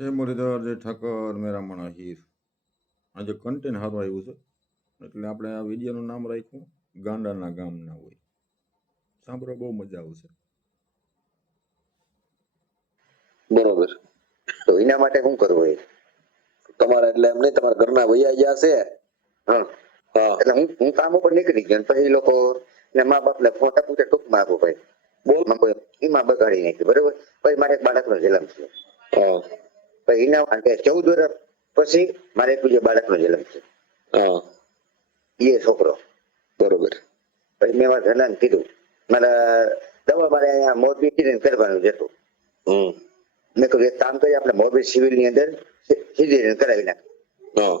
એ મુરલીધર જે ઠાકર મેરા મણા હીર આજે કન્ટેન્ટ સારું આવ્યું છે એટલે આપણે આ વિડીયોનું નામ રાખ્યું ગાંડાના ગામના હોય. સાંભળો બહુ મજા આવશે. બરોબર. તો એના માટે શું કરવું હોય તમારે? એટલે એમ નહીં, તમારા ઘરના વૈયા ગયા છે. હા હા. એટલે હું કામ ઉપર નીકળી ગયો પછી એ લોકો ને મા બાપ ને ફોટા પૂછે ટૂંકમાં આપો ભાઈ બોલ એમાં બગાડી નાખ્યું. બરોબર. પછી મારે એક બાળકનો જન્મ છે. હા. પછી એના માટે 14 વર્ષ પછી મારે એક બીજો બાળકનો જન્મ છે. હા. એ છોકરો. બરોબર. પછી મેં મારા ઘરનાને કીધું મારા દવા મારે અહીંયા મોરબી કરવાનું જતું. મેં કહ્યું એક કામ કરીએ આપણે મોરબી સિવિલ ની અંદર સિઝેરિયન કરાવી નાખીએ.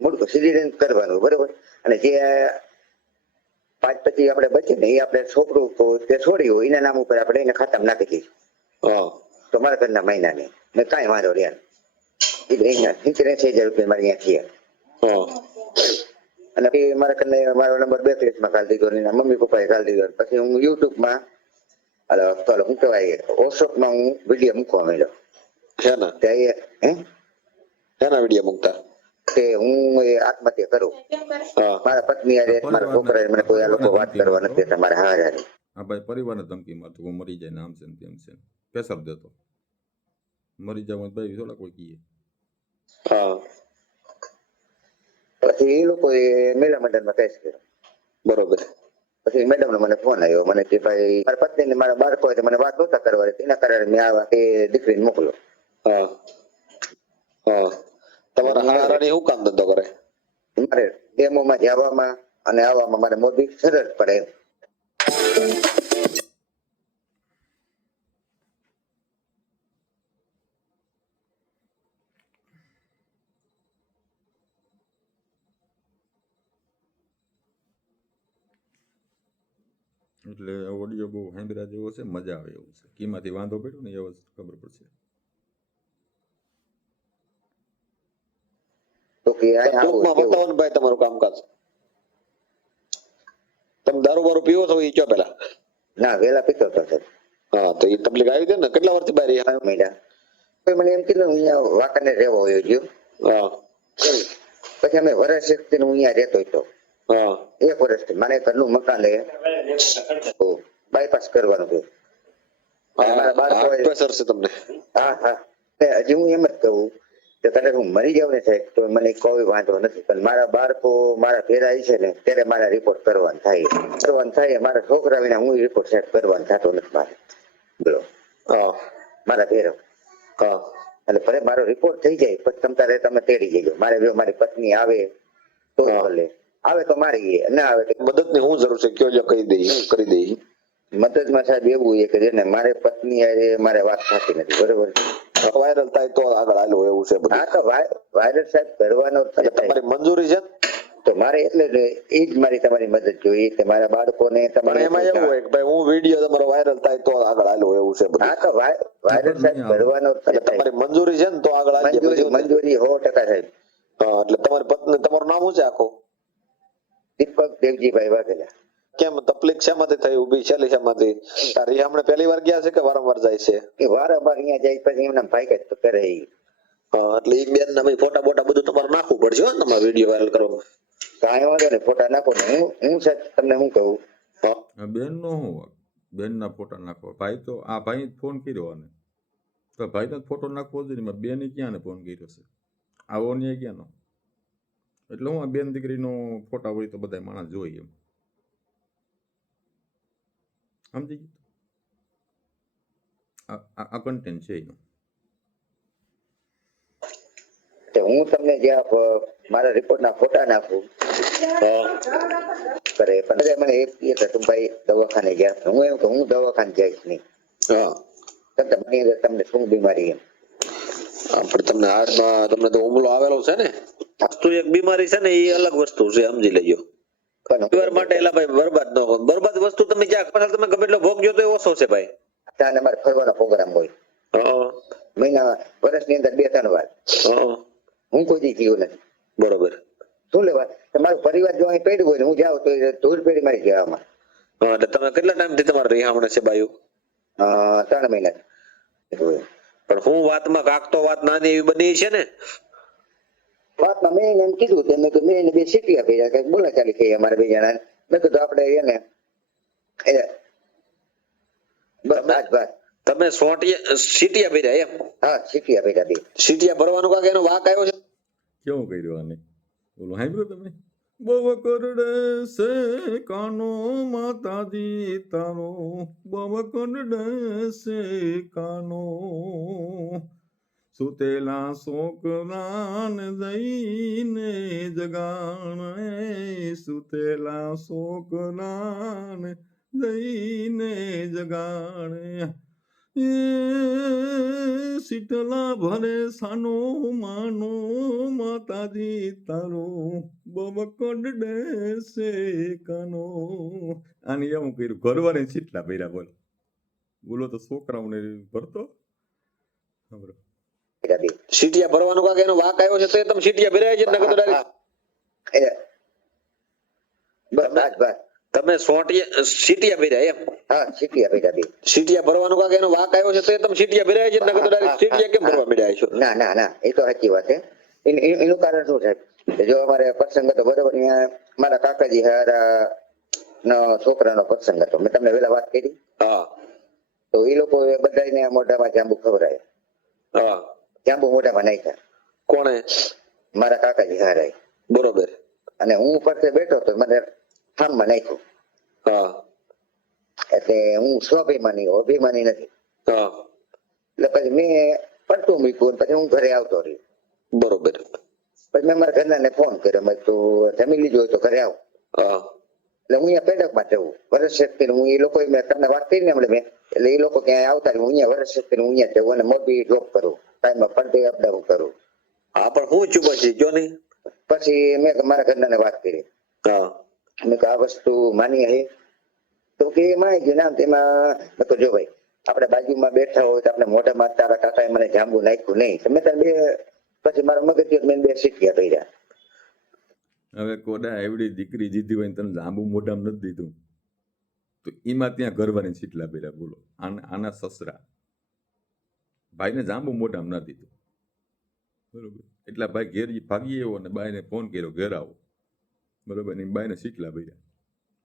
મોટું સિઝેરિયન કરવાનું. બરોબર. અને જે 5 પછી આપણે બચે ને એ આપણે છોકરું તે છોડી હોય એના નામ ઉપર આપણે એને ખાતામાં નાખી દઈશું. તો મારા ઘરના મહિના નહીં મેં કાંઈ વાંધો રહ્યા એ 80,000 રૂપિયા મારે અહીંયા થયા. અને મારા ઘરને મારો નંબર બેકલિસ્ટમાં કાઢી દીધો ને મમ્મી પપ્પાએ કાઢી દીધો. પછી હું યુટ્યુબમાં શું કહેવાય વોટ્સઅપમાં હું વિડીયો મૂકવા માંડ્યો. શેના વિડીયો મૂકતા? કે હું આત્મહત્યા કરું, મારા પત્ની હારે મારા છોકરા મને કોઈ આ લોકો વાત કરવા નથી દેતા, મારા હારે. હા ભાઈ, પરિવારને ધમકી મારતો હું મરી જાય ને આમ છે ને તેમ છે, પેસર દેતો મરી જાવ ભાઈ થોડા કોઈ કીએ. હા. પછી એ લોકોએ મેલા મંડળમાં કેસ કર્યો. બરોબર. પછી મેડમ નો મને ફોન આવ્યો મને કે ભાઈ મારા પત્ની ને મારા બાળકો મને વાત નહોતા કરવા એના કારણે મેં આવા એ દીકરીને મોકલો. હા હા. તમારા હારાની શું કામ ધંધો કરે? મારે ડેમોમાં જવામાં અને આવવામાં મારે મોદી સરળ પડે. એટલે ઓડિયો બહુ સાંભળ્યા જેવો છે, મજા આવે એવું છે. કીમાંથી વાંધો પડ્યો ને એ ખબર પડશે. તો કે ભાઈ તમારું કામકાજ તમે દારૂ બારૂ પીવો છો એ કયો પેલા? ના વેલા પીતો હતો. હા તો એ તકલીફ આવી હતી ને. કેટલા વર્ષથી બહાર રહ્યા? મહિના. મને એમ કીધું અહીંયા વાંકાને રહેવો હોય ગયો. હા. પછી અમે વર્ષ થી હું અહીંયા રહેતો હતો. હા. 1 વર્ષથી મને ઘરનું મકાન લે બાયપાસ કરવાનું છે. મારા બાળકો પ્રેશર છે તમને? હા હા. હજી હું એમ જ કહું કે કદાચ હું મરી જાઉં ને સાહેબ તો મને કોઈ વાંધો નથી, પણ મારા બાળકો મારા ભેરા છે ને ત્યારે મારા રિપોર્ટ કરવાનું થાય. મારા છોકરા વિના હું રિપોર્ટ સેટ કરવાનું થતો નથી મારે. બોલો. હા. મારા ભેરો. હા. એટલે ભલે મારો રિપોર્ટ થઈ જાય પછી તમે તેડી જજો. મારી પત્ની આવે તો ભલે આવે તો મારી, ના આવે તો મદદ ની શું જરૂર છે કયો કરી દઈ. મદદમાં સાહેબ એવું છે કે જેને મારે પત્ની મારે વાત થતી નથી. બરોબર. વાયરલ થાય તો આગળ હાલો એવું છે. હા તો વાયરલ સાહેબ કરવાનો તમારી મંજૂરી છે તો મારે એટલે એ જ મારી તમારી મદદ જોઈએ કે મારા બાળકોને તમારે એમાં એવું હોય કે ભાઈ હું વિડીયો તમારો વાયરલ થાય તો આગળ હાલો એવું છે. હા તો વાયરલ સાહેબ કરવાનો તમારી મંજૂરી છે ને તો આગળ મંજૂરી 100% સાહેબ. હા એટલે તમારી પત્ની તમારું નામ શું છે આખું? દીપક દેવજીભાઈ વાઘેલા. કેમ તકલીફ શેમાંથી થઈ ઉભી છે? શેમાંથી? તારી હમણાં પહેલી વાર ગયા છે કે વારંવાર જાય છે? એ વારંવાર અહીંયા જાય પછી એમના ભાઈ જ કરે. હા એટલે એ બેન ના ફોટા બોટા બધું તમારે નાખવું પડશે હો તમારે વિડીયો વાયરલ કરવા. કાંઈ વાંધો નહીં, ફોટા નાખો ને હું સાહેબ તમને શું કહું. બેન નો શું બેન ના ફોટા નાખો? ભાઈ તો આ ભાઈ ફોન કર્યો અને તો ભાઈ નો ફોટો નાખવો જોઈએ. બેન ક્યાં ને ફોન કર્યો છે? આવો ને ક્યાં નો? એટલે હું આ બેન દીકરીનો ફોટા હોય તો બધા માણસ જોઈએ એમ. સમજી ગયું? આ કન્ટેન્ટ છે એનો. હું તમને જ્યાં મારા રિપોર્ટ ના ફોટા નાખું કરે પણ મને એક ભાઈ દવાખાને ગયા. હું એમ કે હું દવાખાને જઈશ નહીં. તમને શું બીમારી? પણ તમને હાર્ટમાં તમને તો હુમલો આવેલો છે ને. વસ્તુ એક બીમારી છે ને એ અલગ વસ્તુ છે, સમજી લેજો. પરિવાર માટે એલા ભાઈ બરબાદ ન હોય. બરબાદ વસ્તુ તમે જ્યાં તમે ગમે એટલો ભોગ જોતો ઓછો છે ભાઈ. ત્યાં અમારે ફરવાનો પ્રોગ્રામ હોય મહિના વર્ષની અંદર 2-3 વાર. હું કોઈ દી ગયો નથી. બરોબર. શું લેવા તમારું પરિવાર જો અહીં પડ્યું હોય ને હું જાઉં તો ધૂળ પેઢી મારી જવામાં. એટલે તમે કેટલા ટાઈમ થી તમારે રિહામણ છે બાયું? 3 મહિના. પણ હું વાતમાં કાક તો વાત નાની એવી બની છે ને. વાતમાં મેં એને એમ કીધું કે મેં કીધું મેં એને બે સીટી આપી કે બોલાચાલી થઈ અમારે બે જણા મેં કીધું આપણે એને બસ આજ વાત તમે સીટિયા ભર્યા એમ? હા સીટી આપી બે સીટિયા ભરવાનું કાક એનો વાક આવ્યો છે? કેવું કર્યું આને બોલો સાંભળ્યું તમે બહુ કરડે છે કાનો માતાજી તારો બહુ કરડે છે કાનો સુતેલા છોકરાને જઈને જગાણે સુતેલા છોકરાને જઈને જગાણે એ શીતલા ભરે સાનો માનો માતાજી તારો બબકડ ડેસે કાનો આની એવું કર્યું ઘરવાળી શીતલા ભર્યા બોલો તો છોકરાઓને ભરતો ખબર સીટિયા ભરવાનું કાક એનો વાક આવ્યો છે તો તમે સીટિયા ભર્યા છે નકર તો ડાયરેક્ટ બસ આજ વાત તમે સીટિયા ભર્યા એમ? હા સીટી આપી બે સીટિયા ભરવાનું કાક એનો વાક આવ્યો છે તો તમે સીટિયા ભર્યા છે નકર તો ડાયરેક્ટ સીટિયા કેમ ભરવા મળ્યા છો? ના ના ના એ તો સાચી વાત છે એનું કારણ શું છે કે જો અમારે પ્રસંગ હતો બરોબર અહીંયા મારા કાકાજી હારા નો છોકરાનો પ્રસંગ હતો મેં તમને વેલા વાત કરી. હા તો એ લોકો બધાને મોઢામાં જાંબુ ખવડાય હા જાંબુ મોઢામાં નાખ્યા. કોણે? મારા કાકાજી હારા. બરોબર. અને હું પડતે બેઠો તો મને થામમાં નાખ્યું. હા એટલે હું સ્વાભિમાની અભિમાની નથી. હા એટલે પછી મેં પડતું મૂક્યું પછી હું ઘરે આવતો રહ્યો. બરોબર. પછી મેં મારા ઘરનાને ફોન કર્યો મેં તું જમી લીધું હોય તો ઘરે આવ. હા એટલે હું અહીંયા પેડકમાં જવું વર્ષ શક્તિ હું એ લોકો મેં તમને વાત કરી ને હમણાં મેં એટલે એ લોકો ક્યાંય આવતા હું અહીંયા વર્ષ શક્તિ હું અહીંયા જવું અને મોટી જોબ કરું ટાઈમમાં પડતે અપડાઉન કરું. હા પણ હું છું પછી જો નહીં. પછી મેં મારા ઘરનાને વાત કરી. હા મેં આ વસ્તુ માની હે તો કે માની ગયું નામ તેમાં મેં તો જો ભાઈ આપણે બાજુમાં બેઠા હોય તો આપણે મોઢામાં તારા કાકાએ મને જાંબુ નાખ્યું નહીં તમે તાર બે પછી મારા મગજ મેં બે શીખ્યા કર્યા. હવે કોડા એવડી દીકરી જીધી હોય ને તને લાંબુ મોઢામાં નથી દીધું તો એમાં ત્યાં ઘરવાળી શીટલા પહેર્યા બોલો આના સસરા ભાઈને જાંબુ મોઢામાં ના દીધું બરોબર એટલા ભાઈ ઘેર ભાગી આવ્યો અને બાઈને ફોન કર્યો ઘેર આવો બરોબર ને બાઈને શીટલા ભર્યા.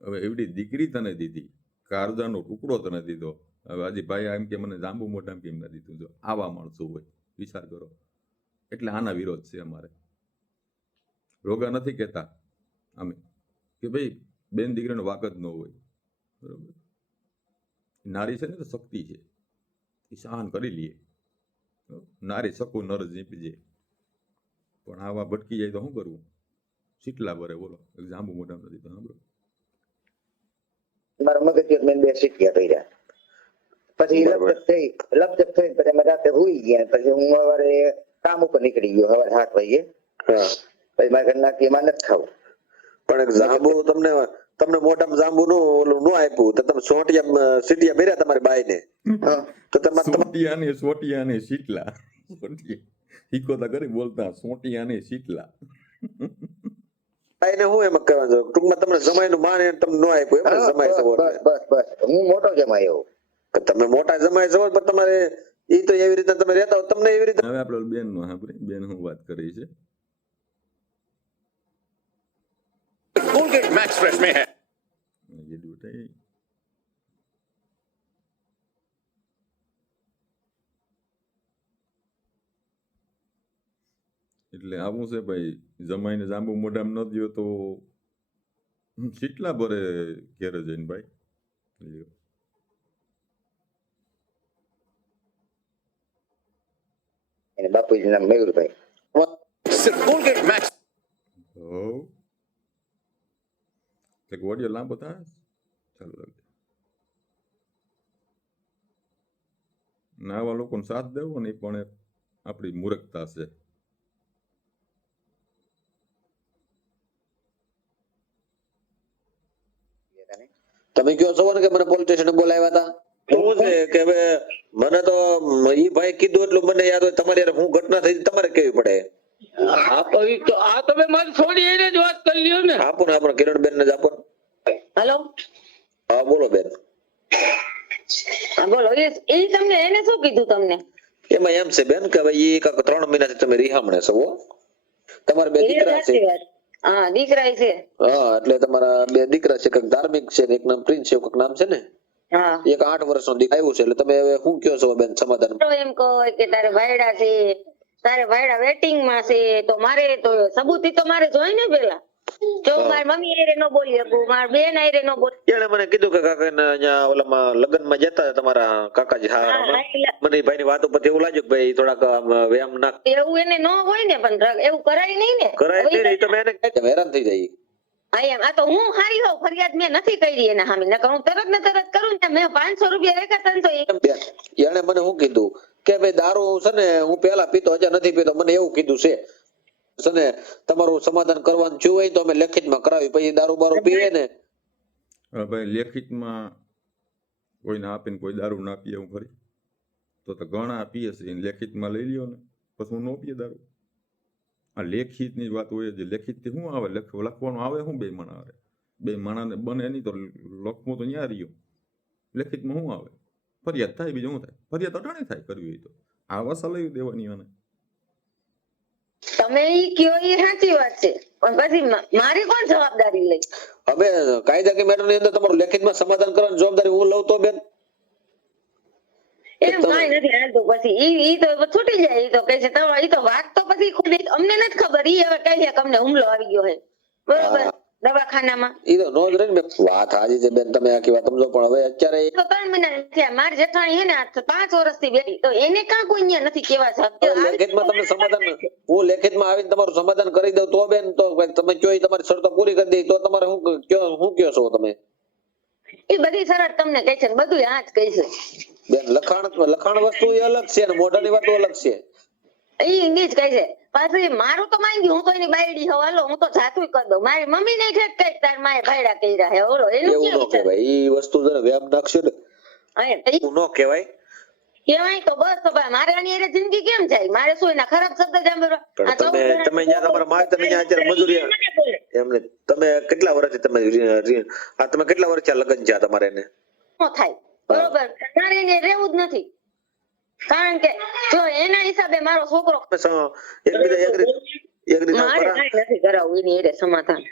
હવે એવડી દીકરી તને દીધી કારજાનો ટુકડો તને દીધો હવે આજે ભાઈ એમ કે મને જાંબુ મોઢામાં કેમ ના દીધું જો આવા માણસો હોય વિચાર કરો એટલે આના વિરોધ છે અમારે. રોગા નથી કહેતા અમે કે ભાઈ બેન દીકરીનો વાક જ ન હોય બરોબર. નારી છે ને તો શક્તિ છે એ સહન કરી લઈએ નારી શકું નર જીપજે પણ આવા ભટકી જાય તો શું કરવું શીટલા ભરે બોલો જાંબુ મોઢામાં નથી તો સાંભળો મારા મગજ મેં બે શીખ્યા કર્યા. પછી લપચક થઈ પછી અમે રાતે હુઈ ગયા પછી હું સવારે કામ ઉપર નીકળી ગયો સવારે 7 વાગે. પછી મારા ઘરના કે એમાં નથી ખાવું. પણ જાંબુ તમને મોઢામાં જાંબુ નું ઓલું ન આપ્યું તો તમે સીટિયા ભર્યા તમારી બાઈને તો સોટિયાને શીટલા ઈકોતા કરી બોલતા સોટિયાને શીટલા બાઈને હું એમ કરવાનું ટૂંકમાં તમને જમાઈનું માન તમને ન આપ્યું એમ ને જમાઈ સવો બસ હું મોટો જમાઈ એવો તમે મોટા જમાઈ સવો પણ તમારે ઈ તો એવી રીતે તમે રહેતા હો તમને એવી રીતે. હવે આપણે બેન નો સાંભળી બેન હું વાત કરી છે कोलगेट मैक्स फ्रेश में है એટલે આવું છે ભાઈ જમાઈને જાંબુ મોઢામાં ન દ્યો તો શીટલા ભરે ઘેર જઈને ભાઈ. એને બાપુજી નામ મયુરભાઈ. सिर्फ कोलगेट मैक्स એક ઓડિયો લાંબો થાય ચાલુ રાખજો ના આવા લોકોને સાથ દેવો ને એ પણ આપણી મૂર્ખતા છે. તમે કયો છો ને કે મને પોલીસ સ્ટેશન બોલાવ્યા હતા શું છે કે હવે મને તો ઈ ભાઈ કીધું એટલું મને યાદ હોય તમારી યાર હું ઘટના થઈ તમારે કેવી પડે. આ તમે મારી થોડી એને જ વાત કરી લ્યો ને. આપો ને આપણે કિરણબેન ને જ આપો. હેલો હા બોલો બેન. હા બોલો એ તમને એને શું કીધું તમને? એમાં એમ છે બેન કે હવે ઈ કાંક 3 મહિનાથી તમે રિહામણે છો હો. તમારે બે એ દીકરા છે. સાચી વાત. હા દીકરા છે. હા એટલે તમારા બે દીકરા છે, કંઈક ધાર્મિક છે ને એક નામ પ્રિન્સ છે, કંઈક નામ છે ને. હા એક 8 વર્ષનો દીકરો આવ્યું છે, એટલે તમે હવે શું કયો છો બેન સમાધાન? તો એમ કહો કે તારે ભાયડા છે, તારે ભાયડા વેટિંગ માં છે, તો મારે તો સબૂતી તો મારે જોઈ ને પેલા. જો હા. મારી મમ્મી હારે ન બોલી શકું, મારી બેન હારે ન બોલી. એણે મને કીધું કે કાકાને અહીંયા ઓલામાં લગ્નમાં જતા હતા તમારા કાકાજી હારામાં. મને એ ભાઈની વાતો પરથી એવું લાગ્યું કે ભાઈ થોડાક આમ વ્યાયામ ના એવું એને ન હોય ને, પણ એવું કરાય નહીં ને. કરાય હવે નહીં ને, ઈ તો મેં એને કહ્યું, હેરાન થઈ જાય. હા એમ, આ તો હું હારી હોઉં, ફરિયાદ મેં નથી કરી એના સામે. નકર હું તરત ને તરત કરું ને. મેં 500 રૂપિયા રાખ્યા હતા ને તો બેન, એણે મને શું કીધું કે ભાઈ દારૂ છે ને હું પેલા પીતો, હજી નથી પીતો, મને એવું કીધું છે ને તમારું સમાધાન કરવાનું થયું હોય તો અમે લેખિતમાં કરાવી, પછી દારૂ બારૂ પીવે ને. હવે ભાઈ લેખિતમાં કોઈને આપીને કોઈ દારૂ ના પીએ હું ખરી? તો ઘણા પીએ છે, એને લેખિતમાં લઈ લ્યો ને, પછી હું ન પીએ દારૂ. આ લેખિતની વાત હોય છે. લેખિતથી શું આવે? લખવાનું આવે શું? બે માણા આવે, બે માણાને બને નહીં તો લખવું તો ન્યા રહ્યો. લેખિતમાં શું આવે? ફરિયાદ થાય, બીજું શું થાય? ફરિયાદ અટાણી થાય કરવી હોય તો આ વસા લઈ દેવાની. અને તમે ઈ કયો એ સાચી વાત છે, પણ પછી મારી કોણ જવાબદારી લે? હવે કાયદાકીય મેટરની અંદર તમારું લેખિતમાં સમાધાન કરવાની જવાબદારી હું લઉં તો બેન? એમ કઈ નથી હાલતું. પછી ઈ તો છૂટી જાય. ઈ તો કહે છે ઈ તો વાત તો પછી ખુદ અમને નથી ખબર. ઈ હવે કહે છે કે અમને હુમલો આવી ગયો છે, બરોબર, દવાખાનામાં. ઈ તો નો જ રહે ને. વાત હાજી છે બેન, તમે આખી વાત સમજો, પણ હવે અત્યારે તો 3 મહિના થયા. મારી જેઠાણી હે ને 5 વર્ષથી બેઠી, તો એને કાં કોઈ ન્યા નથી કેવા છે? લેખિતમાં તમને સમાધાન, હું લેખિતમાં આવીને તમારું સમાધાન કરી દઉં તો બેન, તો તમે કયો ઈ તમારી શરતો પૂરી કરી દઈ તો તમારે શું કયો છો તમે? એ બધી શરત તમને કહે છે, બધું આ જ કહે છે બેન. લખાણ વસ્તુ એ અલગ છે ને મોઢાની વાતો અલગ છે. ઈ જ કહે છે. પાછું મારું તો માંગી, હું તો એની બાયડી હોઉં, હાલો હું તો જાતું કરી દઉં. મારી મમ્મી ને ઠેક કઈ તાર માએ ભાયડા કર્યા હે, ઓલો એનું એવું કેવું ન છે? કહેવાય, ઈ વસ્તુ જરા વ્યાપ નાખશે ને એવું ન કહેવાય. કેવાય તો બસ. તો ભાઈ મારે આની હારે જિંદગી કેમ જાય? મારે શું એના ખરાબ શબ્દ સાંભળવા? પણ તમે અહીંયા તમારા માં તમે અહીંયા અત્યારે મજૂરી એમને તમે કેટલા વર્ષથી તમે કેટલા વર્ષથી લગ્ન છે તમારે એને? થાય બરોબર, મારે એને રહેવું જ નથી. કારણ કે જો એના હિસાબે મારો છોકરો મારે કાંઈ નથી કરાવવું એની હારે સમાધાન.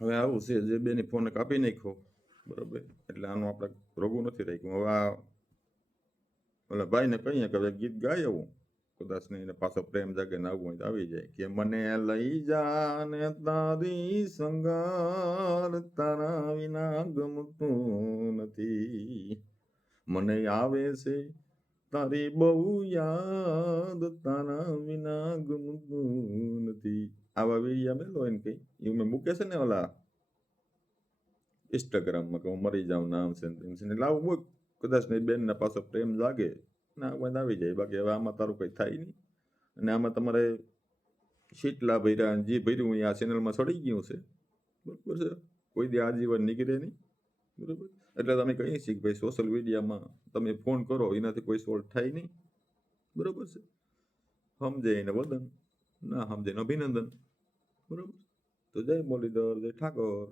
હવે આવું છે, જે બેની ફોન કાપી નાખ્યો બરોબર, એટલે આનું આપણે રોગું નથી રાખ્યું. હવે આ ઓલા ભાઈને કહીએ કે હવે ગીત ગાય આવું, કદાચ ને એને પાછો પ્રેમ જાગે ને આવવું હોય તો આવી જાય કે મને લઈ જા ને તારી સંગાર, તારા વિના ગમતું નથી, મને આવે છે તારી બહુ યાદ, તારા વિના ગમતું નથી. આવા વિડીયા મેલો એને કઈ એવું મેં મૂકે છે ને ઓલા ઇન્સ્ટાગ્રામમાં કે હું મરી જાઉં નામ છે એટલે આવું મૂક, કદાચ ને બેન ના પાછો પ્રેમ જાગે ના આવી જાય. બાકી હવે આમાં તારું કઈ થાય નહીં. અને આમાં તમારે શીટલા ભર્યા જે ભર્યું એ આ ચેનલમાં ચડી ગયું છે, બરોબર છે, કોઈ દી આજીવન નીકળે નહીં, બરોબર. એટલે તમે કહીએ છીએ કે ભાઈ સોશિયલ મીડિયામાં તમે ફોન કરો એનાથી કોઈ સોલ્વ થાય નહીં, બરોબર છે. સમજે એને વદન, ના સમજે એને અભિનંદન, બરોબર. તો જય મુરલીધર, જય ઠાકોર.